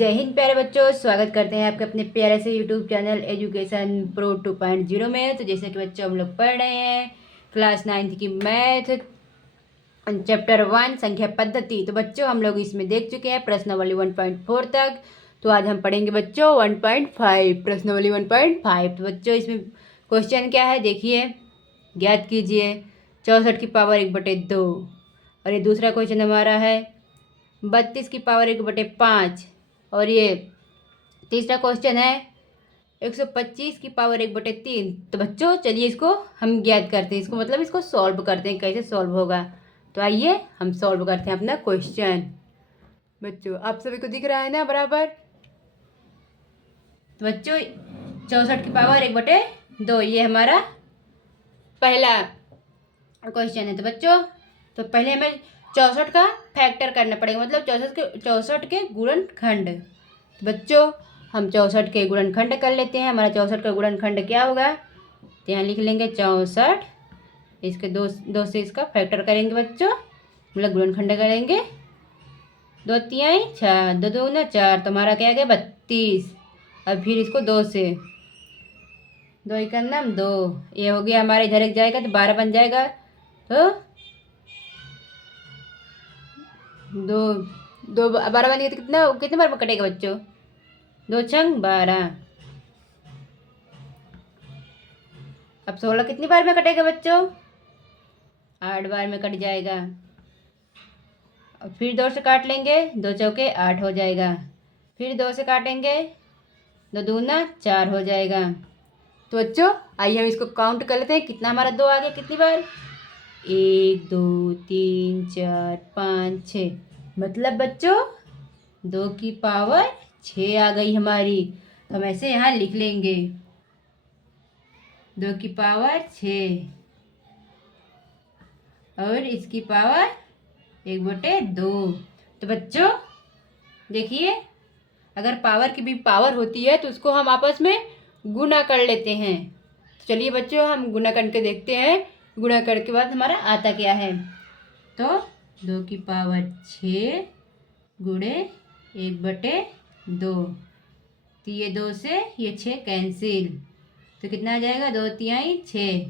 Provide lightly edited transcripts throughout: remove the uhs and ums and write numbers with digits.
जय हिंद प्यारे बच्चों, स्वागत करते हैं आपके अपने प्यारे से यूट्यूब चैनल एजुकेशन प्रो 2.0 में। तो जैसे कि बच्चों हम लोग पढ़ रहे हैं क्लास 9 की मैथ चैप्टर 1 संख्या पद्धति। तो बच्चों हम लोग इसमें देख चुके हैं प्रश्नावली 1.4 तक। तो आज हम पढ़ेंगे बच्चों 1.5 प्रश्नावली 1.5। तो बच्चों इसमें क्वेश्चन क्या है देखिए, ज्ञात कीजिए 64 की पावर 1/2। और ये दूसरा क्वेश्चन हमारा है 32 की पावर 1/5। और ये तीसरा क्वेश्चन है 125 की पावर 1/3। तो बच्चों चलिए इसको हम ज्ञात करते हैं, इसको मतलब इसको सॉल्व करते हैं, कैसे सॉल्व होगा। तो आइए हम सॉल्व करते हैं अपना क्वेश्चन। बच्चों आप सभी को दिख रहा है ना बराबर। तो बच्चों 64 की पावर 1/2 ये हमारा पहला क्वेश्चन है। तो बच्चों तो पहले हमें 64 का फैक्टर करना पड़ेगा, मतलब 64 के गुणनखंड। तो बच्चों हम 64 के गुणनखंड कर लेते हैं। हमारा 64 का गुणनखंड क्या होगा, तो यहाँ लिख लेंगे 64, इसके दो से इसका फैक्टर करेंगे बच्चों, मतलब गुणनखंड करेंगे। 2 तिहाई 6, 2 दूना 4, तो हमारा क्या आ गया 32। अब फिर इसको 2 से, 2 एकम 2, ये हो गया हमारे इधर एक जाएगा तो 12 बन जाएगा। तो 12 बन गया तो कितने बार में कटेगा बच्चों, 2 छंग 12। अब 16 कितनी बार में कटेगा बच्चों, 8 बार में कट जाएगा। और फिर 2 से काट लेंगे, 2 चौके 8 हो जाएगा। फिर 2 से काटेंगे, 2 दूना 4 हो जाएगा। तो बच्चों आइए हम इसको काउंट कर लेते हैं, कितना हमारा 2 आ गया कितनी बार, 1 2 3 4 5 6, मतलब बच्चों 2 की पावर 6 आ गई हमारी। तो हम ऐसे यहाँ लिख लेंगे 2 की पावर 6 और इसकी पावर 1/2। तो बच्चों देखिए, अगर पावर की भी पावर होती है तो उसको हम आपस में गुणा कर लेते हैं। तो चलिए बच्चों हम गुणा करके देखते हैं, गुणा करने के बाद हमारा आता क्या है। तो 2 की पावर 6 गुणे 1/2, तो ये 2 से ये 6 कैंसिल, तो कितना आ जाएगा 2 तिहाई 6,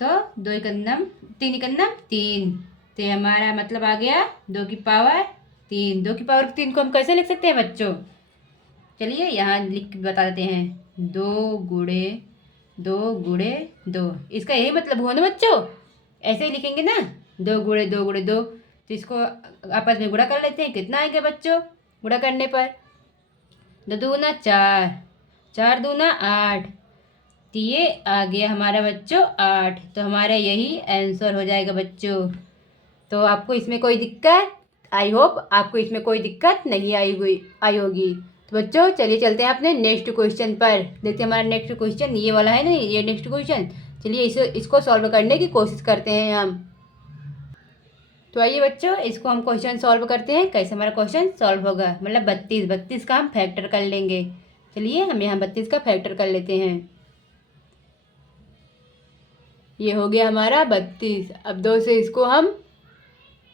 तो 2 एकन्नम 3 एकन्नम 3, तो ये हमारा मतलब आ गया 2 की पावर 3। 2 की पावर 3 को हम कैसे लिख सकते हैं बच्चों, चलिए यहाँ लिख के बता देते हैं, 2 गुणे 2 गुणे 2, इसका यही मतलब हुआ ना बच्चों, ऐसे ही लिखेंगे ना, 2 गुणे 2 गुणे 2। तो इसको आपस में गुणा कर लेते हैं, कितना आएगा बच्चों गुणा करने पर, 2 दूना 4, 4 दूना 8, तो ये आ गया हमारा बच्चों 8। तो हमारा यही आंसर हो जाएगा बच्चों। तो आपको इसमें कोई दिक्कत, आई होप आपको इसमें कोई दिक्कत नहीं आई होगी। तो बच्चों चलिए चलते हैं अपने नेक्स्ट क्वेश्चन पर, देखते हैं हमारा नेक्स्ट क्वेश्चन ये वाला है ना, ये नेक्स्ट क्वेश्चन। चलिए इसको सॉल्व करने की कोशिश करते हैं हम। तो आइए बच्चों इसको हम क्वेश्चन सॉल्व करते हैं, कैसे हमारा क्वेश्चन सॉल्व होगा। मतलब 32 का हम फैक्टर कर लेंगे। चलिए हम यहाँ 32 का फैक्टर कर लेते हैं। ये हो गया हमारा 32। अब 2 से इसको हम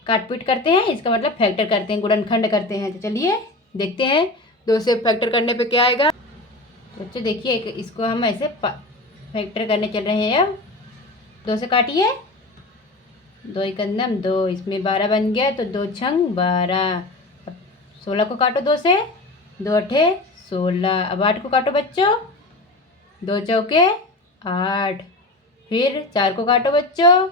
काटपीट करते हैं, इसका मतलब फैक्टर करते हैं, गुणनखंड करते हैं। तो चलिए देखते हैं 2 से फैक्टर करने पे क्या आएगा। तो बच्चों देखिए इसको हम ऐसे फैक्टर करने चल रहे हैं। अब 2 से काटिए, 2 एकन्नम 2, इसमें 12 बन गया, तो 2 छंग 12। अब 16 को काटो 2 से, 2 अठे 16। अब 8 को काटो बच्चों, 2 चौके 8, फिर 4 को काटो बच्चों,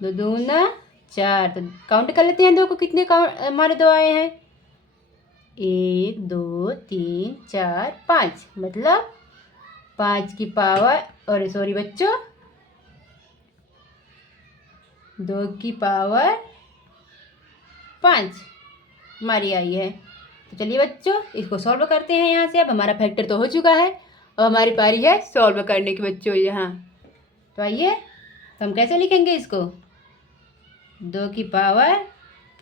2 दूना 4। तो काउंट कर लेते हैं 2 को, कितने काउंट हमारे 2 आए हैं, 1 2 3 4 5, मतलब 5 की पावर, और सॉरी बच्चों 2 की पावर 5 हमारी आई है। तो चलिए बच्चों इसको सॉल्व करते हैं यहाँ से। अब हमारा फैक्टर तो हो चुका है, अब हमारी पारी है सॉल्व करने की बच्चों यहाँ। तो आइए तो हम कैसे लिखेंगे इसको, 2 की पावर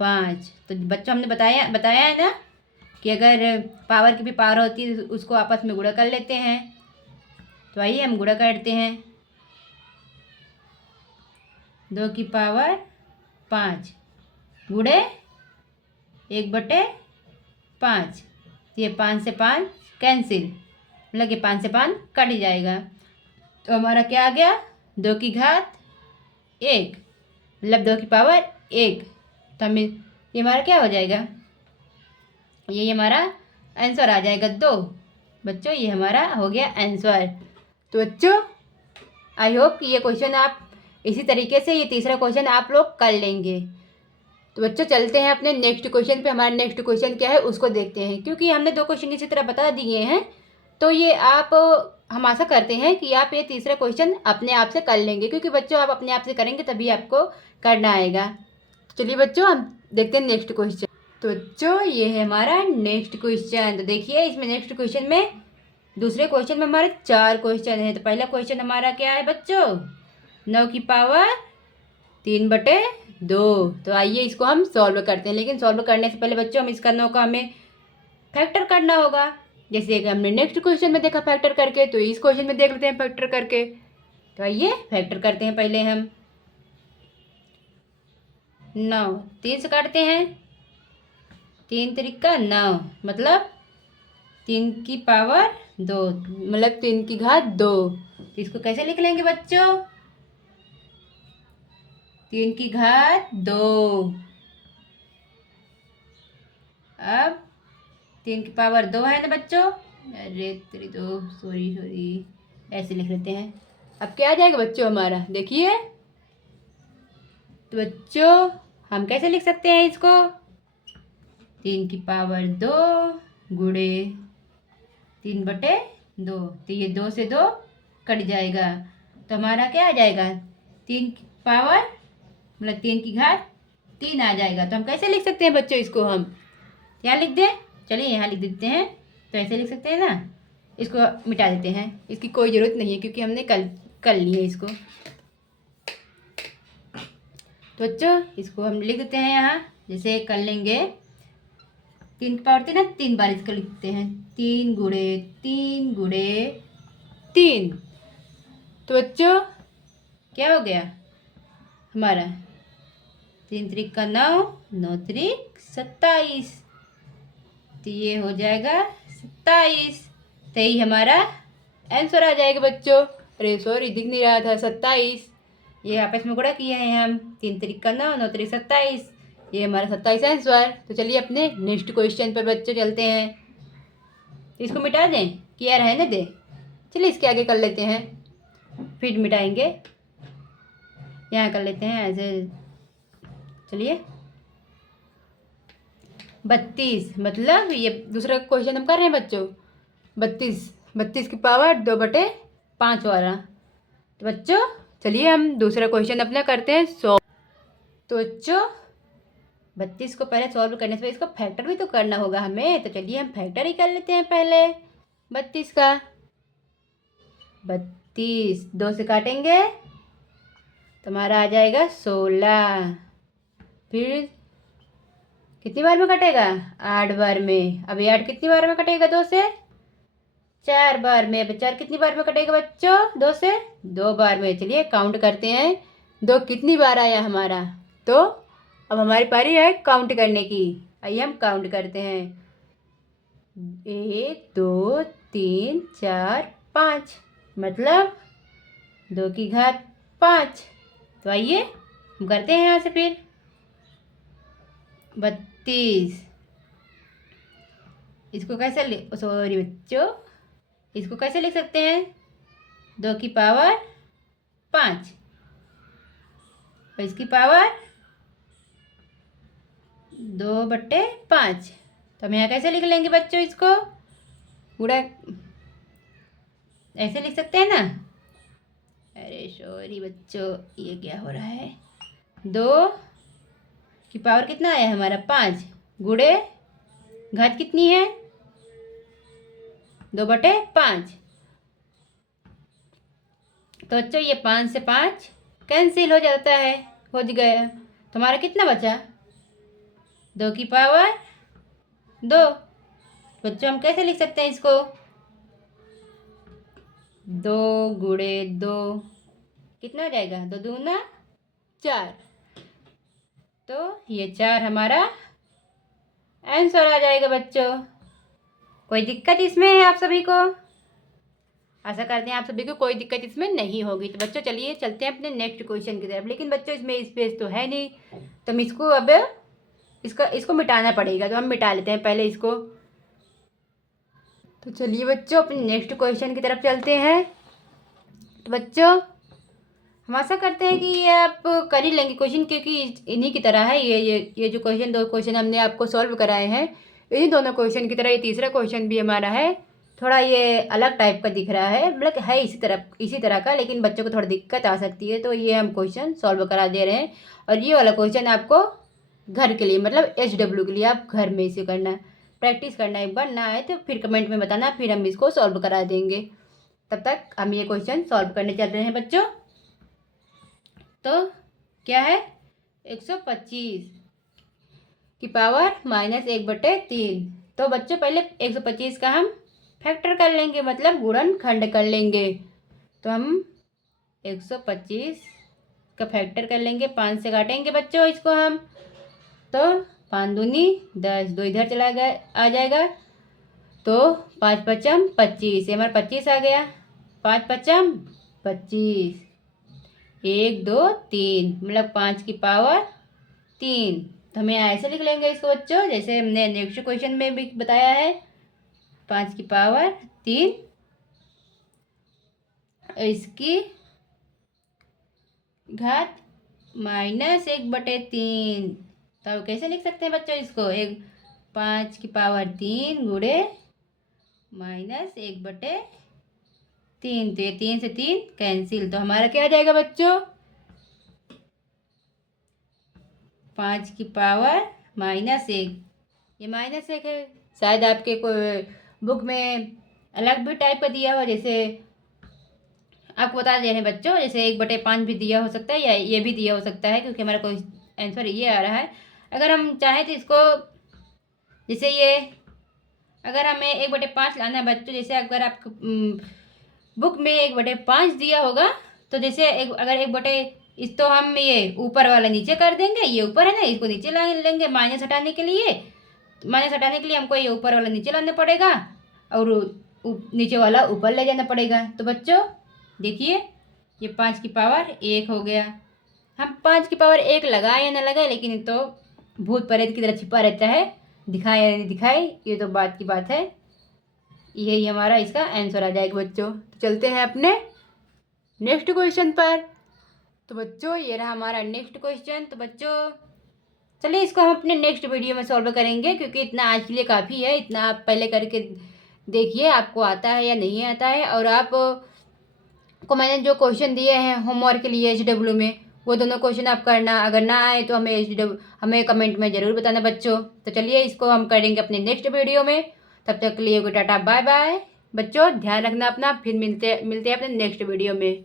5। तो बच्चों हमने बताया है ना कि अगर पावर की भी पावर होती है तो उसको आपस में गुणा कर लेते हैं। तो आइए हम गुणा करते हैं, 2 की पावर 5 गुणे 1/5, तो ये 5 से 5 कैंसिल, मतलब कि 5 से 5 कट ही जाएगा। तो हमारा क्या आ गया, 2 की घात 1, मतलब 2 की पावर 1। तो हमें ये हमारा क्या हो जाएगा, ये हमारा आंसर आ जाएगा 2। बच्चों ये हमारा हो गया आंसर। तो बच्चों आई होप कि ये क्वेश्चन आप इसी तरीके से ये तीसरा क्वेश्चन आप लोग कर लेंगे। तो बच्चों चलते हैं अपने नेक्स्ट क्वेश्चन पे। हमारा नेक्स्ट क्वेश्चन क्या है उसको देखते हैं। क्योंकि हमने 2 क्वेश्चन इसी तरह बता दिए हैं, तो ये आप हम आशा करते हैं कि आप ये तीसरा क्वेश्चन अपने आप से कर लेंगे, क्योंकि बच्चों आप अपने आप से करेंगे तभी आपको करना आएगा। चलिए बच्चों हम देखते हैं नेक्स्ट क्वेश्चन। तो बच्चों ये है हमारा नेक्स्ट क्वेश्चन। तो देखिए इसमें नेक्स्ट क्वेश्चन में, दूसरे क्वेश्चन में हमारे 4 क्वेश्चन है। तो पहला क्वेश्चन हमारा क्या है बच्चों, 9 की पावर 3/2। तो आइए इसको हम सॉल्व करते हैं। लेकिन सॉल्व करने से पहले बच्चों हम इसका 9 का हमें फैक्टर करना होगा। जैसे कि हमने नेक्स्ट क्वेश्चन में देखा फैक्टर करके, तो इस क्वेश्चन में देख लेते हैं फैक्टर करके। तो आइए फैक्टर करते हैं पहले हम। 9 3 से काटते हैं, 3 त्रिका 9, मतलब 3 की पावर 2, मतलब 3 की घात 2। तो इसको कैसे लिख लेंगे बच्चों, 3 की घात 2। अब 3 की पावर 2 है ना बच्चों, अरे तेरी तो सॉरी ऐसे लिख लेते हैं। अब क्या आ जाएगा बच्चों हमारा, देखिए। तो बच्चों हम कैसे लिख सकते हैं इसको, 3 की पावर 2 गुणे 3/2। तो ये 2 से 2 कट जाएगा। तो हमारा क्या आ जाएगा, 3 की पावर मतलब 3 की घात 3 आ जाएगा। तो हम कैसे लिख सकते हैं बच्चों इसको, हम यहाँ लिख दें, चलिए यहाँ लिख देते हैं। तो ऐसे लिख सकते हैं ना, इसको मिटा देते हैं, इसकी कोई ज़रूरत नहीं है क्योंकि हमने कल कर लिए इसको। तो बच्चों इसको हम लिख देते हैं यहाँ, जैसे कर लेंगे 3 की पावर 3 है, 3 बार इसको लिखते हैं, 3 गुणे 3 गुणे 3। तो बच्चों क्या हो गया हमारा, 3 त्रिक 9, 9 त्रिक 27। तो ये हो जाएगा 27। तो यही हमारा आंसर आ जाएगा बच्चों। अरे सॉरी दिख नहीं रहा था, 27। ये आपस में गुणा किए हैं हम, 3 त्रिक 9, 9 त्रिक 27। ये हमारा 27 आंसर। तो चलिए अपने नेक्स्ट क्वेश्चन पर बच्चों चलते हैं। इसको मिटा दें कि यार रहने दें, चलिए इसके आगे कर लेते हैं, फिर मिटाएंगे। यहाँ कर लेते हैं ऐसे, चलिए 32, मतलब ये दूसरा क्वेश्चन हम कर रहे हैं बच्चों। 32 की पावर 2/5 वाला। तो बच्चों चलिए हम दूसरा क्वेश्चन अपना करते हैं सॉल्व। तो बच्चों 32 को पहले सॉल्व करने से पहले इसको फैक्टर भी तो करना होगा हमें। तो चलिए हम फैक्टर ही कर लेते हैं पहले 32 का। 32 2 से काटेंगे तो हमारा आ जाएगा 16। फिर कितनी बार में कटेगा, 8 बार में। अब 8 कितनी बार में कटेगा, 2 से 4 बार में। अब 4 कितनी बार में कटेगा बच्चों, 2 से 2 बार में। चलिए काउंट करते हैं 2 कितनी बार आया हमारा। तो अब हमारी पारी है काउंट करने की। आइए हम काउंट करते हैं, 1 2 3 4 5, मतलब 2 की घात 5। तो आइए हम करते हैं यहाँ से फिर 32। इसको कैसे सॉरी बच्चों, इसको कैसे लिख सकते हैं, 2 की पावर 5 और इसकी पावर 2/5। तो हम यहाँ कैसे लिख लेंगे बच्चों, इसको पूरा ऐसे लिख सकते हैं ना। अरे सॉरी बच्चों ये क्या हो रहा है, 2 की पावर कितना आया हमारा 5 गुणे घात कितनी है 2/5। तो बच्चों ये 5 से 5 कैंसिल हो जाता है, हो गया। तो हमारा कितना बचा, 2 की पावर 2। बच्चों हम कैसे लिख सकते हैं इसको, 2 गुणे 2 कितना हो जाएगा, 2 दूना 4। तो ये 4 हमारा आंसर आ जाएगा बच्चों। कोई दिक्कत इसमें है आप सभी को? आशा करते हैं आप सभी को कोई दिक्कत इसमें नहीं होगी। तो बच्चों चलिए चलते हैं अपने नेक्स्ट क्वेश्चन की तरफ। लेकिन बच्चों इसमें स्पेस तो है नहीं, तो हम इसको अब इसको मिटाना पड़ेगा। तो हम मिटा लेते हैं पहले इसको। तो चलिए बच्चों अपने नेक्स्ट क्वेश्चन की तरफ चलते हैं। तो बच्चों हम आशा करते हैं कि ये आप कर ही लेंगे क्वेश्चन, क्योंकि इन्हीं की तरह है। ये जो क्वेश्चन, दो क्वेश्चन हमने आपको सॉल्व कराए हैं, इन्हीं दोनों क्वेश्चन की तरह ये तीसरा क्वेश्चन भी हमारा है। थोड़ा ये अलग टाइप का दिख रहा है, मतलब है इसी तरह का, लेकिन बच्चों को थोड़ी दिक्कत आ सकती है, तो ये हम क्वेश्चन सॉल्व करा दे रहे हैं। और ये वाला क्वेश्चन आपको घर के लिए, मतलब HW के लिए आप घर में इसे करना है, प्रैक्टिस करना है। एक बार ना आए तो फिर कमेंट में बताना, फिर हम इसको सॉल्व करा देंगे। तब तक हम ये क्वेश्चन सॉल्व करने चल रहे हैं बच्चों। तो क्या है, 125 की पावर -1/3। तो बच्चों पहले 125 का हम फैक्टर कर लेंगे, मतलब गुणनखंड कर लेंगे। तो हम 125 का फैक्टर कर लेंगे, 5 से काटेंगे बच्चों इसको हम। तो 5 दूनी 10, 2 इधर चला गया, आ जाएगा। तो 5 पचम 25, ये हमारा 25 आ गया। 5 पचम 25, 1 2 3, मतलब 5 की पावर 3। तो हमें ऐसे लिख लेंगे इसको बच्चों, जैसे हमने नेक्स्ट क्वेश्चन में भी बताया है। 5 की पावर 3, इसकी घात -1/3। तो कैसे लिख सकते हैं बच्चों इसको, 5 की पावर 3 गुणे -1/3। तो ये 3 से 3 कैंसिल, तो हमारा क्या आ जाएगा बच्चों, 5 की पावर -1। ये -1 है, शायद आपके कोई बुक में अलग भी टाइप का दिया हुआ, जैसे आपको बता दे रहे हैं बच्चों, जैसे 1/5 भी दिया हो सकता है, या ये भी दिया हो सकता है, क्योंकि हमारा कोई आंसर ये आ रहा है। अगर हम चाहें तो इसको, जैसे ये अगर हमें 1/5 लाना है बच्चों, जैसे अगर आप बुक में 1/5 दिया होगा, तो जैसे अगर 1/, इस तो हम ये ऊपर वाला नीचे कर देंगे, ये ऊपर है ना, इसको नीचे ला लेंगे माइनस हटाने के लिए। माइनस हटाने के लिए हमको ये ऊपर वाला नीचे लाना पड़ेगा, और नीचे वाला ऊपर ले जाना पड़ेगा। तो बच्चों देखिए, ये 5 की पावर 1 हो गया। हम 5 की पावर 1 लगाए या ना लगाए, लेकिन ये तो भूत प्रेत की तरह छिपा रहता है, दिखाए या नहीं दिखाए ये तो बात की बात है। यही हमारा इसका आंसर आ जाएगा बच्चों। तो चलते हैं अपने नेक्स्ट क्वेश्चन पर। तो बच्चों ये रहा हमारा नेक्स्ट क्वेश्चन। तो बच्चों चलिए इसको हम अपने नेक्स्ट वीडियो में सॉल्व करेंगे, क्योंकि इतना आज के लिए काफ़ी है। इतना आप पहले करके देखिए आपको आता है या नहीं आता है। और आप को मैंने जो क्वेश्चन दिए हैं होमवर्क के लिए HW में, वो दोनों क्वेश्चन आप करना। अगर ना आए तो हमें कमेंट में ज़रूर बताना बच्चों। तो चलिए इसको हम करेंगे अपने नेक्स्ट वीडियो में। तब तक के लिए टाटा बाय बाय बच्चों, ध्यान रखना अपना। फिर मिलते हैं अपने नेक्स्ट वीडियो में।